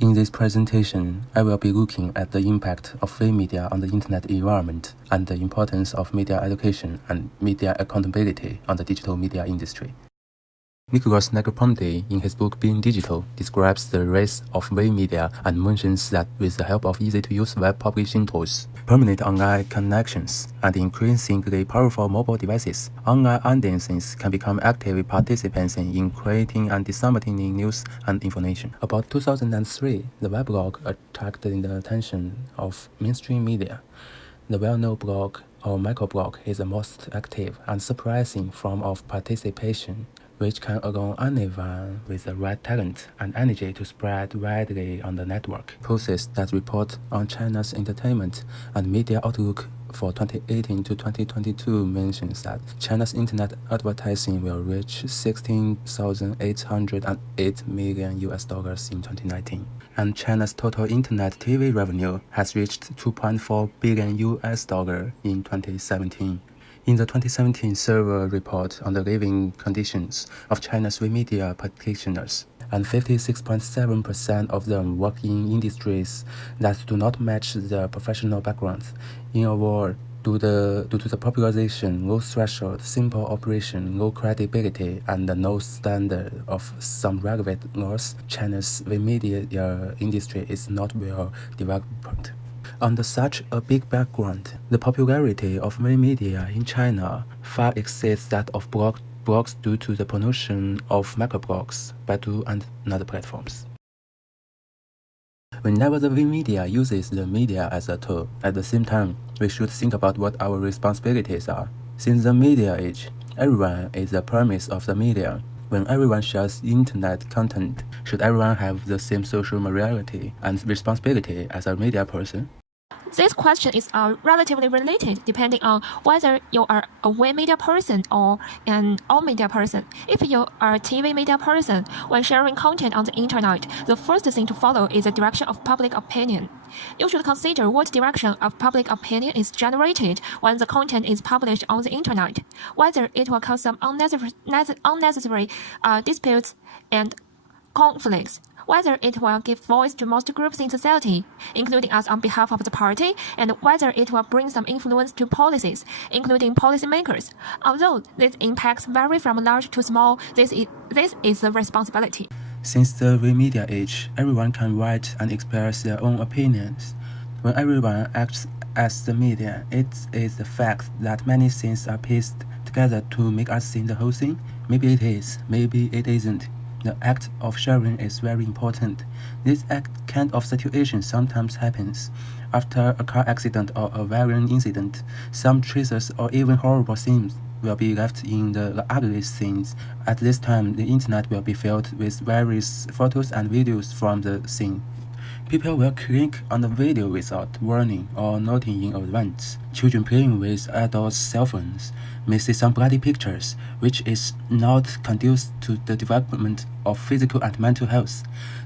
In this presentation, I will be looking at the impact of free media on the internet environment and the importance of media education and media accountability on the digital media industry. Nicholas Negroponte, in his book Being Digital, describes the rise of free media and mentions that with the help of easy-to-use web publishing tools, permanent online connections, and increasingly powerful mobile devices, online audiences can become active participants in creating and disseminating news and information. About 2003, the weblog attracted the attention of mainstream media. The well-known blog or microblog is the most active and surprising form of participation, which can allow anyone with the right talent and energy to spread widely on the network. Posts that report on China's entertainment and media outlook for 2018 to 2022 mentions that China's internet advertising will reach $16,808 million in 2019, and China's total internet TV revenue has reached $2.4 billion in 2017. In the 2017 survey report on the living conditions of China's free media practitioners, and 56.7% of them work in industries that do not match their professional backgrounds. In a world due to the popularization, low threshold, simple operation, low credibility, and the low standard of some relevant laws, China's free media industry is not well developed. Under such a big background, the popularity of free media in China far exceeds that of blogs due to the promotion of microblogs, Baidu, and other platforms. Whenever the free media uses the media as a tool, at the same time, we should think about what our responsibilities are. Since the media age, everyone is the premise of the media. When everyone shares internet content, should everyone have the same social morality and responsibility as a media person? This question is relatively related depending on whether you are a web media person or an all media person. If you are a TV media person, when sharing content on the internet, the first thing to follow is the direction of public opinion. You should consider what direction of public opinion is generated when the content is published on the internet, whether it will cause some unnecessary disputes and conflicts, whether it will give voice to most groups in society, including us on behalf of the party, and whether it will bring some influence to policies, including policymakers. Although these impacts vary from large to small, this is the responsibility. Since the free media age, everyone can write and express their own opinions. When everyone acts as the media, it is the fact that many things are pieced together to make us see the whole thing. Maybe it is, maybe it isn't. The act of sharing is very important. This kind of situation sometimes happens. After a car accident or a violent incident, some traces or even horrible scenes will be left in the ugliest scenes. At this time, the internet will be filled with various photos and videos from the scene. People will click on the video without warning or noting in advance. Children playing with adults' cell phones may see some bloody pictures, which is not conducive to the development of physical and mental health.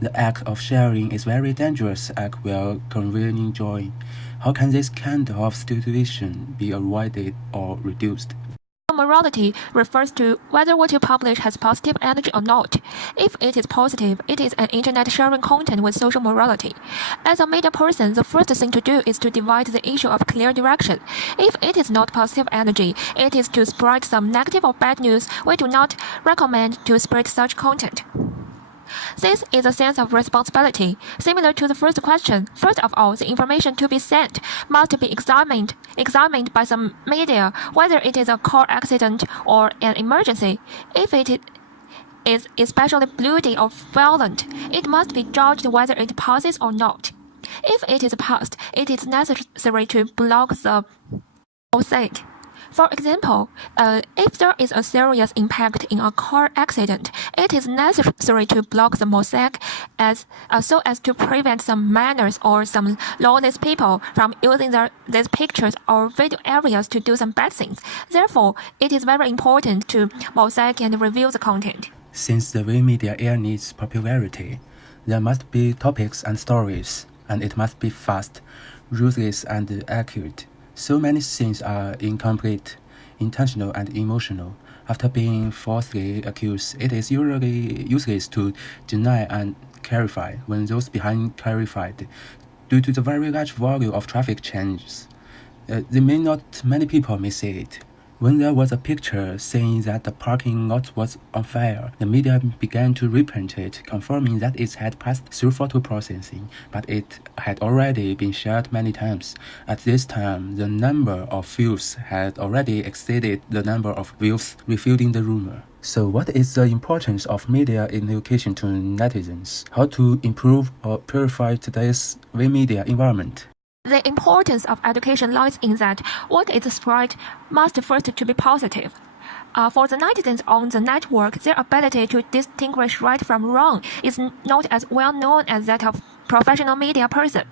The act of sharing is very dangerous act while conveying joy. How can this kind of situation be avoided or reduced? Morality refers to whether what you publish has positive energy or not. If it is positive, it is an internet sharing content with social morality. As a media person, the first thing to do is to divide the issue of clear direction. If it is not positive energy, it is to spread some negative or bad news. We do not recommend to spread such content. This is a sense of responsibility. Similar to the first question, first of all, the information to be sent must be examined by some media, whether it is a car accident or an emergency. If it is especially bloody or violent, it must be judged whether it passes or not. If it is passed, it is necessary to block the mosaic. For example, if there is a serious impact in a car accident, it is necessary to block the mosaic so as to prevent some minors or some lawless people from using these pictures or video areas to do some bad things. Therefore, it is very important to mosaic and review the content. Since the free media era needs popularity, there must be topics and stories, and it must be fast, ruthless, and accurate. So many things are incomplete, intentional, and emotional. After being falsely accused, it is usually useless to deny and clarify when those behind clarified. Due to the very large volume of traffic changes, many people may see it. When there was a picture saying that the parking lot was on fire, the media began to reprint it, confirming that it had passed through photo processing, but it had already been shared many times. At this time, the number of views had already exceeded the number of views refuting the rumor. So what is the importance of media education to netizens? How to improve or purify today's media environment? The importance of education lies in that what is spread must first to be positive. For the netizens on the network, their ability to distinguish right from wrong is not as well known as that of professional media person.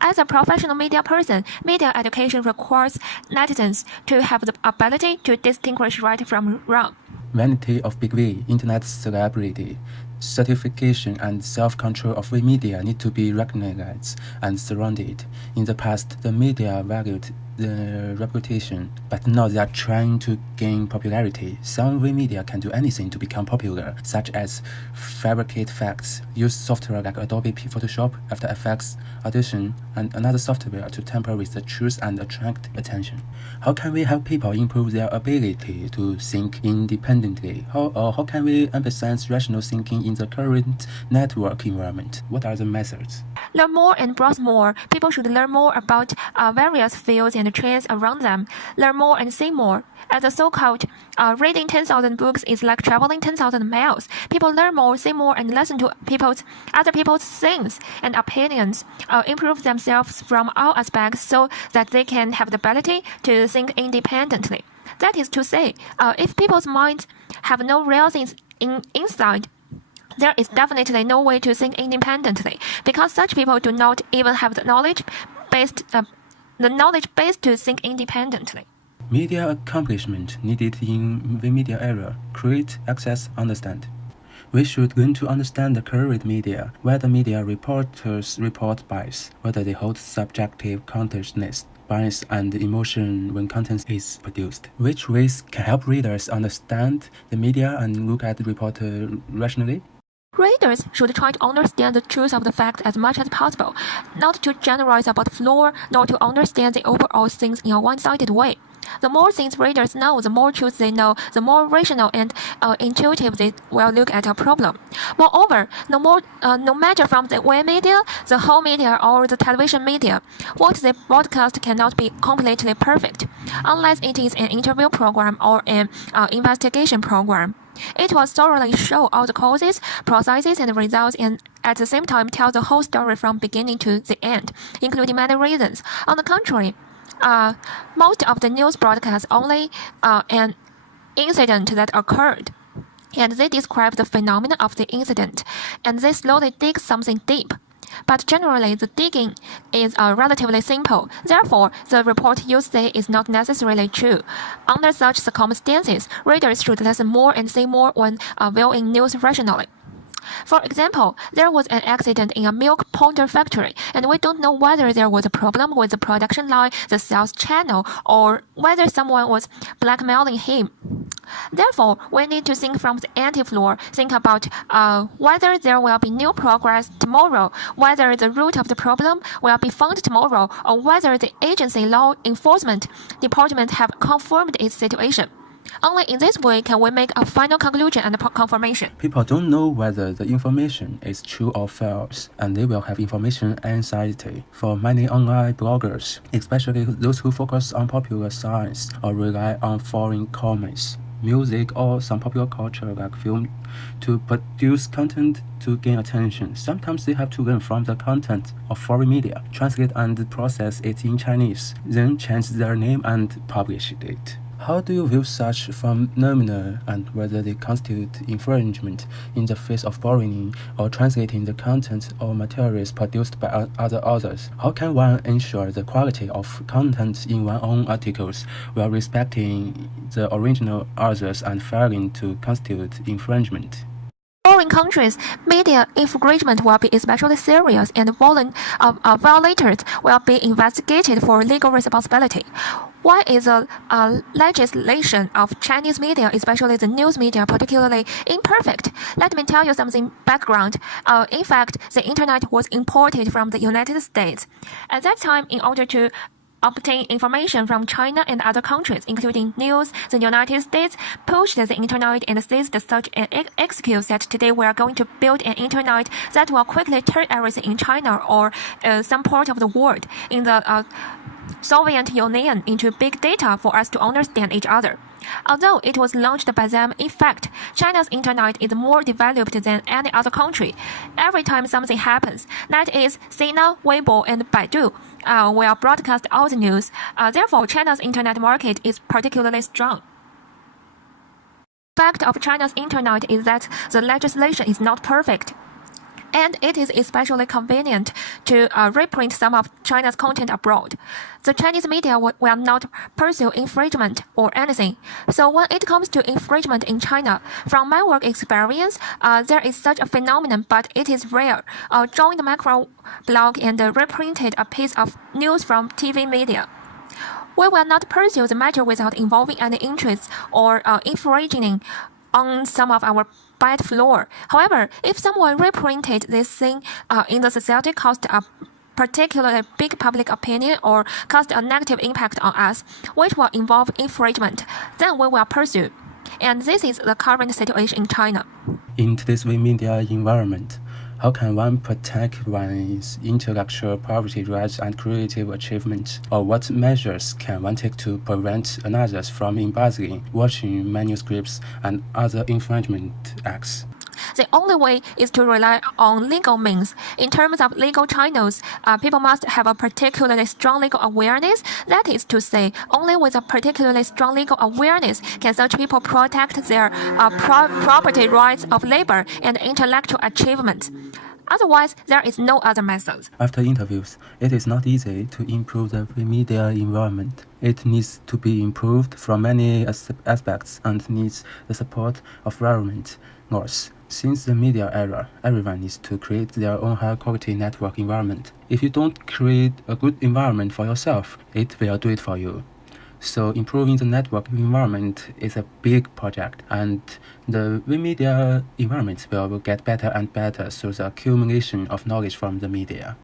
As a professional media person, media education requires netizens to have the ability to distinguish right from wrong. Vanity of big V, internet celebrity, certification and self-control of media need to be recognized and surrounded. In the past, the media valued the reputation, but now they are trying to gain popularity. Some media can do anything to become popular, such as fabricate facts, use software like Adobe Photoshop, After Effects, Audition, and another software to tamper with the truth and attract attention. How can we help people improve their ability to think independently? How can we emphasize rational thinking in the current network environment? What are the methods? Learn more and browse more. People should learn more about various fields and trends around them. Learn more and see more. As a so-called reading 10,000 books is like traveling 10,000 miles. People learn more, see more, and listen to other people's things and opinions. Improve themselves from all aspects so that they can have the ability to think independently. That is to say, if people's minds have no real things inside, there is definitely no way to think independently, because such people do not even have the knowledge base to think independently. Media accomplishment needed in the media era: create, access, understand. We should learn to understand the current media, whether media reporters report bias, whether they hold subjective consciousness, bias and emotion when content is produced. Which ways can help readers understand the media and look at the reporter rationally? Readers should try to understand the truth of the fact as much as possible, not to generalize about the flaw, nor to understand the overall things in a one-sided way. The more things readers know, the more truth they know, the more rational and intuitive they will look at a problem. Moreover, no matter from the web media, the home media, or the television media, what they broadcast cannot be completely perfect, unless it is an interview program or an investigation program. It will thoroughly show all the causes, processes, and results, and at the same time tell the whole story from beginning to the end, including many reasons. On the contrary, most of the news broadcasts only an incident that occurred, and they describe the phenomena of the incident, and they slowly dig something deep. But generally, the digging is relatively simple. Therefore, the report you say is not necessarily true. Under such circumstances, readers should listen more and see more when viewing news rationally. For example, there was an accident in a milk powder factory, and we don't know whether there was a problem with the production line, the sales channel, or whether someone was blackmailing him. Therefore, we need to think from the anti-floor, think about whether there will be new progress tomorrow, whether the root of the problem will be found tomorrow, or whether the agency law enforcement department have confirmed its situation. Only in this way can we make a final conclusion and confirmation. People don't know whether the information is true or false, and they will have information anxiety. For many online bloggers, especially those who focus on popular science or rely on foreign comments, music, or some popular culture like film to produce content to gain attention. Sometimes they have to learn from the content of foreign media, translate and process it in Chinese, then change their name and publish it. How do you view such phenomena, and whether they constitute infringement in the face of borrowing or translating the content or materials produced by other authors? How can one ensure the quality of content in one's own articles while respecting the original authors and failing to constitute infringement? Foreign countries, media infringement will be especially serious, and violators will be investigated for legal responsibility. Why is the legislation of Chinese media, especially the news media, particularly imperfect? Let me tell you something background. In fact, the internet was imported from the United States. At that time, in order to obtain information from China and other countries, including news, the United States pushed the internet and seized such an excuse that today we are going to build an internet that will quickly turn everything in China or some part of the world in the Soviet Union into big data for us to understand each other. Although it was launched by them, in fact, China's internet is more developed than any other country. Every time something happens, that is, Sina, Weibo, and Baidu will broadcast all the news. Therefore, China's internet market is particularly strong. The fact of China's internet is that the legislation is not perfect. And it is especially convenient to reprint some of China's content abroad. The Chinese media will not pursue infringement or anything. So when it comes to infringement in China, from my work experience, there is such a phenomenon, but it is rare. Joined the macro blog and reprinted a piece of news from TV media. We will not pursue the matter without involving any interests or infringing on some of our bad floor. However, if someone reprinted this thing in the society caused a particularly big public opinion or caused a negative impact on us, which will involve infringement, then we will pursue. And this is the current situation in China. In today's media environment, how can one protect one's intellectual property rights and creative achievements? Or what measures can one take to prevent others from embezzling, watching manuscripts, and other infringement acts? The only way is to rely on legal means. In terms of legal channels, people must have a particularly strong legal awareness. That is to say, only with a particularly strong legal awareness can such people protect their property rights of labor and intellectual achievements. Otherwise, there is no other method. After interviews, it is not easy to improve the media environment. It needs to be improved from many aspects and needs the support of government north. Since the media era, everyone needs to create their own high-quality network environment. If you don't create a good environment for yourself, it will do it for you. So improving the network environment is a big project, and the media environment will get better and better through the accumulation of knowledge from the media.